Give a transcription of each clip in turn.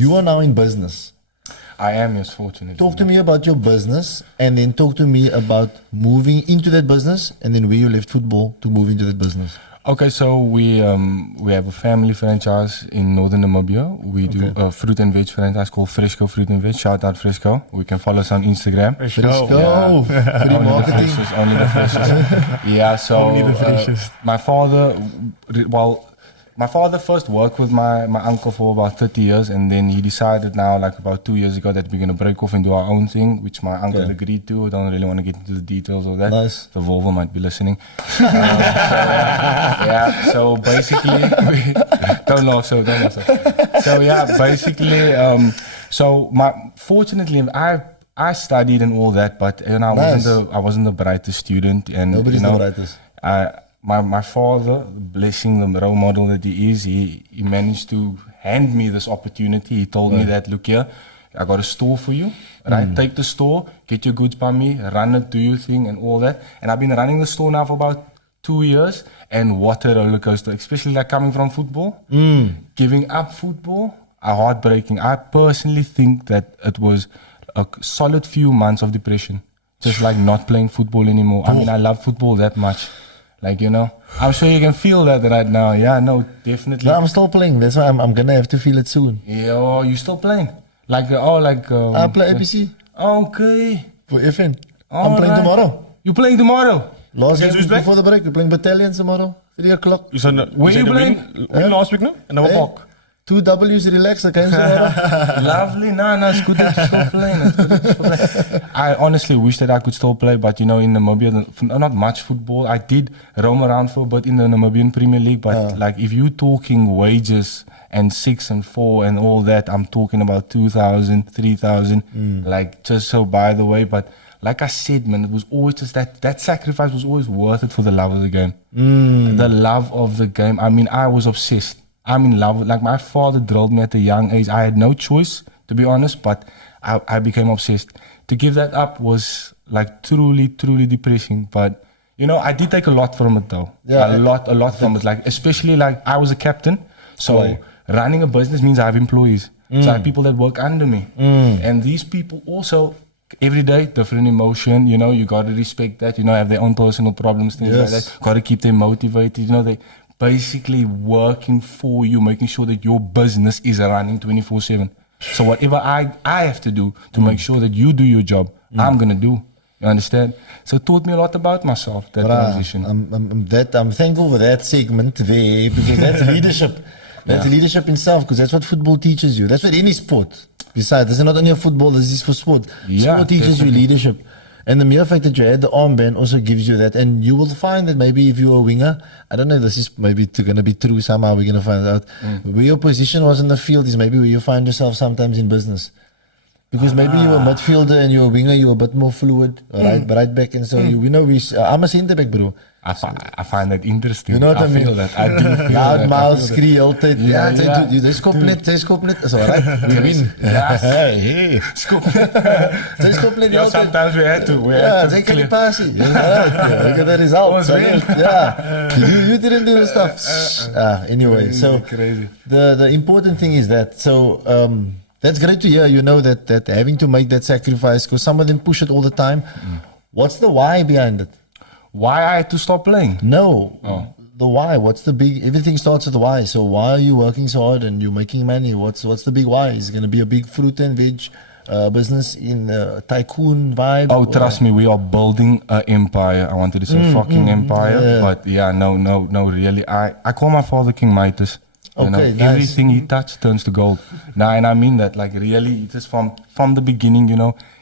You are now in business. I am, yes, fortunately. Talk to me about your business, and then talk to me about moving into that business, and then where you left football to move into that business. Okay, so we have a family franchise in northern Namibia. We do a fruit and veg franchise called Fresco Fruit and Veg. Shout out Fresco. We can follow us on Instagram. Fresco, free Only the marketing. freshest, only the freshest. Yeah, so Only the freshest. my father first worked with my uncle for about 30 years, and then he decided now, like about 2 years ago, that we're going to break off and do our own thing, which my uncle agreed to. I don't really want to get into the details of that. Nice. The Volvo might be listening. So basically, don't laugh so. So yeah, basically, fortunately, I studied and all that, but I wasn't the brightest student, and Nobody's the brightest. My father, blessing the role model that he is, he managed to hand me this opportunity. He told me that, look here, I got a store for you, right? Take the store, get your goods by me, run it, do your thing and all that. And I've been running the store now for about 2 years, and what a roller coaster, especially like coming from football. Giving up football, heartbreaking. I personally think that it was a solid few months of depression, just like not playing football anymore. I mean, I love football that much. Like, I'm sure you can feel that right now. Yeah, no, definitely. No, I'm still playing. That's why I'm gonna have to feel it soon. Yeah, oh, you still playing? I play APC Okay. for FN. I'm playing tomorrow. You playing tomorrow? Last Against game who's back? before the break. We're playing Battalions tomorrow, 3 o'clock. Where you playing? Last week, no? In our park. 2 W's, relax. The game's tomorrow. Lovely. No, it's good that you're still playing. It's good that you're still playing. I honestly wish that I could still play, but in Namibia, not much football. I did roam around for a bit in the Namibian Premier League, but like if you're talking wages and 6 and 4 and all that, I'm talking about 2,000, 3,000. Like, just so by the way, but like I said, man, it was always just that sacrifice was always worth it for the love of the game. The love of the game. I mean, I was obsessed. I'm in love with, like, my father drilled me at a young age. I had no choice, to be honest, but I became obsessed. To give that up was like truly, truly depressing. But, I did take a lot from it though. Yeah, a lot from it. Like, especially like I was a captain. So running a business means I have employees. So I have people that work under me. And these people also, every day, different emotion, you got to respect that, have their own personal problems, things like that. Got to keep them motivated, they basically working for you, making sure that your business is running 24/7. So whatever I have to do to make sure that you do your job, I'm going to do. You understand? So it taught me a lot about myself, that transition. I'm thankful for that segment there, because that's leadership. That's leadership in self, because that's what football teaches you. That's what any sport. Besides, this is not only a football, this is for sport. Sport teaches you leadership. And the mere fact that you had the armband also gives you that. And you will find that maybe if you're a winger, I don't know if this is maybe going to be true somehow, we're going to find out. Where your position was in the field is maybe where you find yourself sometimes in business. Because maybe you're a midfielder and you're a winger, you're a bit more fluid, right back. And so, I'm a centre back, bro. I find that interesting. You know what I mean? Feel that. I do feel Loud that. mouth, scree, altijd. Ja, zij skopt net. Is alright. We win. Hey. Zij skopt net. Yeah, sometimes we had to. Zij kan die passie. Look at the result. You didn't do the stuff. Anyway, so crazy. The important thing is that, so that's great to hear, that having to make that sacrifice, because some of them push it all the time. What's the why behind it? Why I had to stop playing? No. The why? What's the big? Everything starts with the why. So why are you working so hard and you're making money? What's the big why? Is it going to be a big fruit and veg business in the tycoon vibe? Oh, trust me, we are building an empire. I wanted to say fucking empire, but no, really. I call my father King Midas. Okay, nice. Everything he touched turns to gold. Now, and I mean that, like, really, it is from the beginning.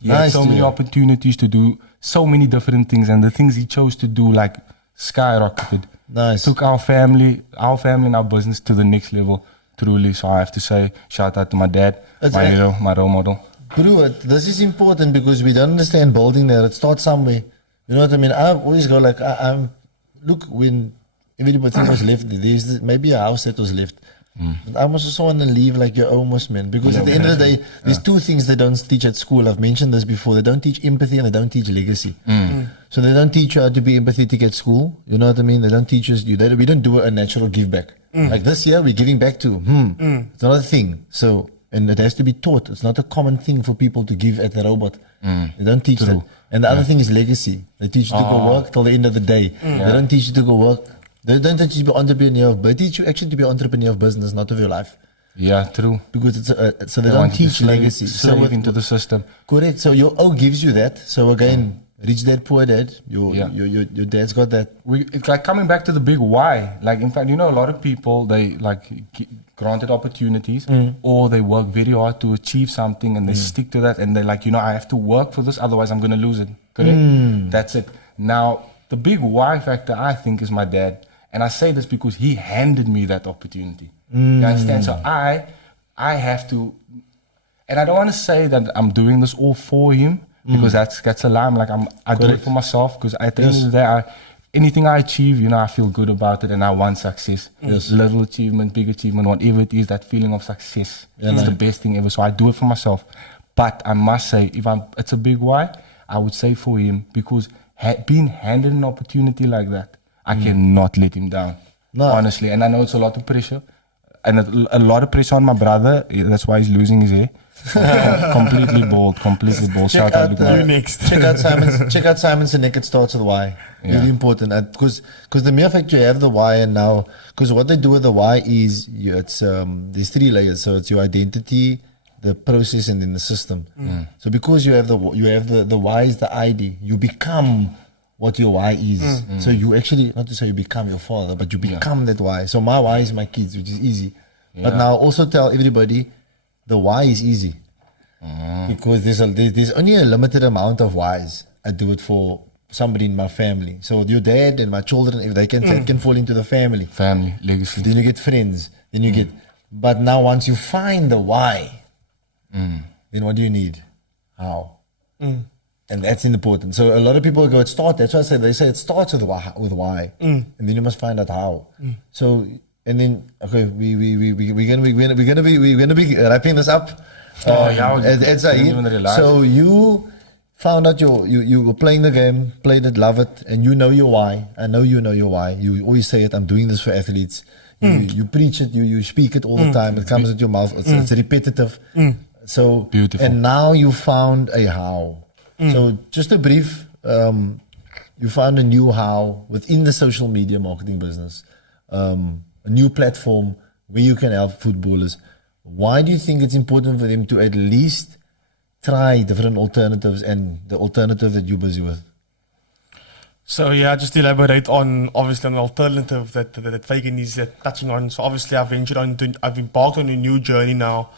He had so many opportunities to do so many different things, and the things he chose to do, like, skyrocketed. Nice. Took our family and our business to the next level, truly. So I have to say, shout out to my dad, my hero, my role model. Bro, this is important because we don't understand building there. It starts somewhere. You know what I mean? I always go like, look, when everybody was left, there's maybe a house that was left. But I also want to leave like you're almost, man. Because at the end of the day, there's two things they don't teach at school. I've mentioned this before. They don't teach empathy and they don't teach legacy. So they don't teach you how to be empathetic at school. You know what I mean? They don't teach us. We don't do a natural give back. Like this year, we're giving back to, it's another thing. So And it has to be taught. It's not a common thing for people to give at a robot. They don't teach that. And the other thing is legacy. They teach you to go work till the end of the day. They don't teach you to go work. They don't teach you to be entrepreneur, but they teach you actually to be entrepreneur of business, not of your life. Yeah, true. Because so they don't teach legacy. Slave into the system. Correct. So your O gives you that. So again, rich dad, poor dad. Your dad's got that. It's like coming back to the big why. Like, in fact, a lot of people, they like granted opportunities or they work very hard to achieve something and they stick to that and they're like, I have to work for this, otherwise I'm going to lose it. Correct? That's it. Now, the big why factor, I think, is my dad. And I say this because he handed me that opportunity. You understand? So I have to, and I don't want to say that I'm doing this all for him, because that's a lie. I'm like, I do it for myself, because at the end of the day, anything I achieve, I feel good about it and I want success. Little achievement, big achievement, whatever it is, that feeling of success is the best thing ever. So I do it for myself. But I must say, it's a big why, I would say for him, because being handed an opportunity like that, I cannot let him down, honestly. And I know it's a lot of pressure, and a lot of pressure on my brother. That's why he's losing his hair. completely bald. Shout out to you next. Check out Simon's Sinek. It starts with why. Really important, because the mere fact you have the why, and now because what they do with the why is it's there's 3 layers. So it's your identity, the process, and then the system. So because you have the why is the ID, you become what your why is. So you actually, not to say you become your father, but you become that why. So my why is my kids, which is easy. But now also tell everybody the why is easy. Because there's only a limited amount of whys. I do it for somebody in my family. So your dad and my children, if they can, that can fall into the family. Family, legacy. Then you get friends. Then you get, but now once you find the why, then what do you need? How? And that's important. So a lot of people go, it starts. That's why I say they say it starts with why, and then you must find out how. So and then we're gonna be wrapping this up. So you found out you were playing the game, played it, love it, and you know your why. I know you know your why. You always say it. I'm doing this for athletes. You preach it. You speak it all the time. It comes out your mouth. It's repetitive. So beautiful. And now you found a how. So just a brief, you found a new how within the social media marketing business, a new platform where you can help footballers. Why do you think it's important for them to at least try different alternatives and the alternative that you're busy with? So just to elaborate on obviously an alternative that Fagan is touching on. So obviously I've embarked on a new journey now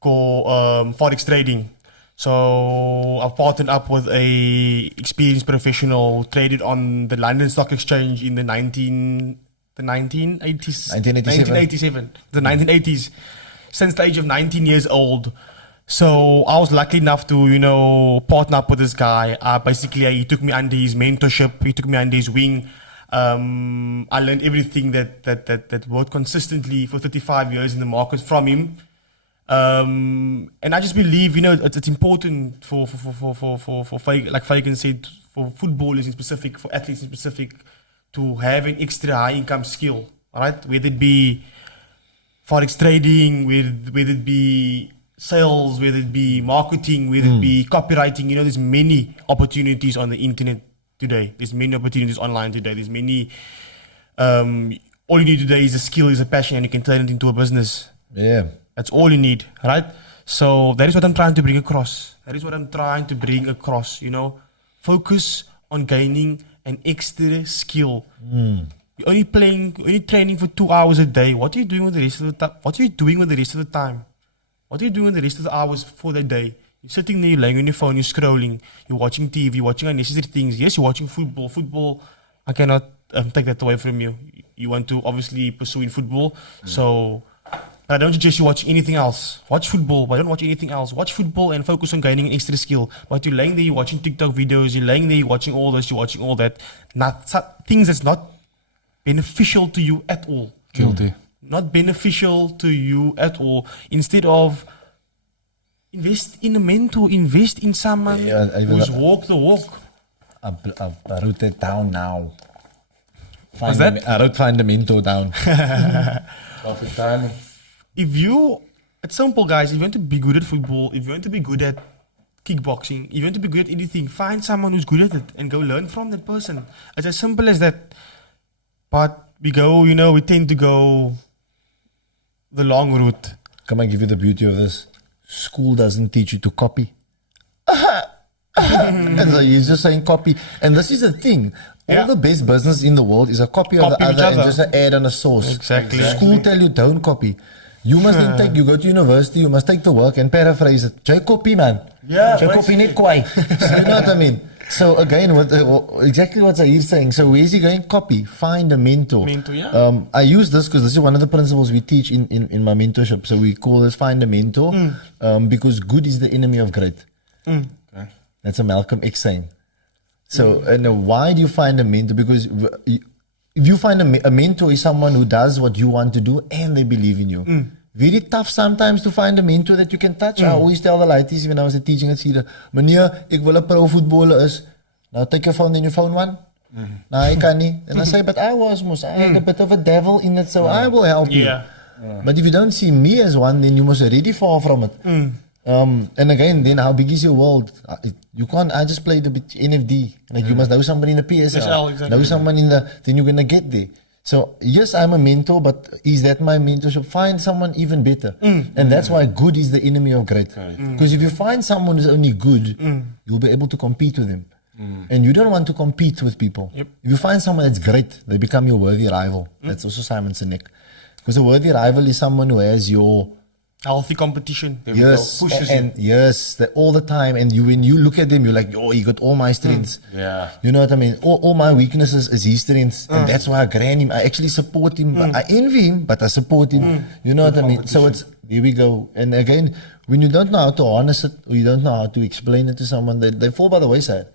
called forex trading. So I've partnered up with a experienced professional, traded on the London Stock Exchange in the 1980s, since the age of 19 years old. So I was lucky enough to, partner up with this guy. Basically, he took me under his mentorship. He took me under his wing. I learned everything that worked consistently for 35 years in the market from him. And I just believe, it's important for like Fagan said, for footballers in specific, for athletes in specific, to have an extra high income skill, right? Whether it be forex trading, whether it be sales, whether it be marketing, whether it be copywriting. There's many opportunities on the internet today. There's many opportunities online today. There's many. All you need today is a skill, is a passion, and you can turn it into a business. Yeah. That's all you need, right? So that is what I'm trying to bring across. Focus on gaining an extra skill. You're only training for 2 hours a day. What are you doing with the rest of the time? What are you doing with the rest of the time? What are you doing with the rest of the hours for the day? You're sitting there, you're laying on your phone, you're scrolling, you're watching TV, you're watching unnecessary things. Yes, you're watching football. Football, I cannot take that away from you. You want to obviously pursue in football. So I don't suggest you watch anything else. Watch football, but don't watch anything else. Watch football and focus on gaining an extra skill. But you're laying there, you're watching TikTok videos, you're laying there, you're watching all this, you're watching all that. Things that's not beneficial to you at all. Guilty. Not beneficial to you at all. Instead of invest in a mentor, invest in someone who's walked the walk. I wrote it down now. What's that? I wrote find the mentor down. If you It's simple, guys. If you want to be good at football, if you want to be good at kickboxing, if you want to be good at anything, find someone who's good at it and go learn from that person. It's as simple as that. But we tend to go the long route. Come I give you the beauty of this. School doesn't teach you to copy. And so he's just saying copy. And this is the thing. All the best business in the world is a copy of the Copy each other and other. just an add on a source. Exactly. School tell you don't copy. You must then take, you go to university, you must take the work and paraphrase it. Jy copy, man. Yeah, Jy copy net kwai. So you know what I mean? So again, exactly what Zahir's saying. So where's he going? Copy. Find a mentor. Mentor, yeah. I use this because this is one of the principles we teach in my mentorship. So we call this find a mentor because good is the enemy of great. Okay. That's a Malcolm X saying. So why do you find a mentor? Because if you find a mentor is someone who does what you want to do and they believe in you. Very tough sometimes to find a mentor that you can touch. I always tell the ladies when I was teaching at Cedar, meneer, ek wil 'n pro footballer is. Now take your phone and your phone one. Nou, I can nie. And I say, but I had a bit of a devil in it, so I will help you. Yeah. But if you don't see me as one, then you must already fall from it. And again, then how big is your world? You can't, I just played a bit NFD. Like you must know somebody in the PSL. Exactly. Know someone then you're going to get there. So yes, I'm a mentor, but is that my mentorship? Find someone even better. And that's why good is the enemy of great. Because if you find someone who's only good, you'll be able to compete with them. And you don't want to compete with people. Yep. If you find someone that's great, they become your worthy rival. That's also Simon Sinek. Because a worthy rival is someone who has your Healthy competition. yes, Pushes and yes, all the time. And when you look at them, you're like, oh, he got all my strengths. Yeah. You know what I mean? All my weaknesses is his strengths. And that's why I grant him. I actually support him. I envy him, but I support him. You know what I mean? So here we go. And again, when you don't know how to harness it or you don't know how to explain it to someone, they fall by the wayside.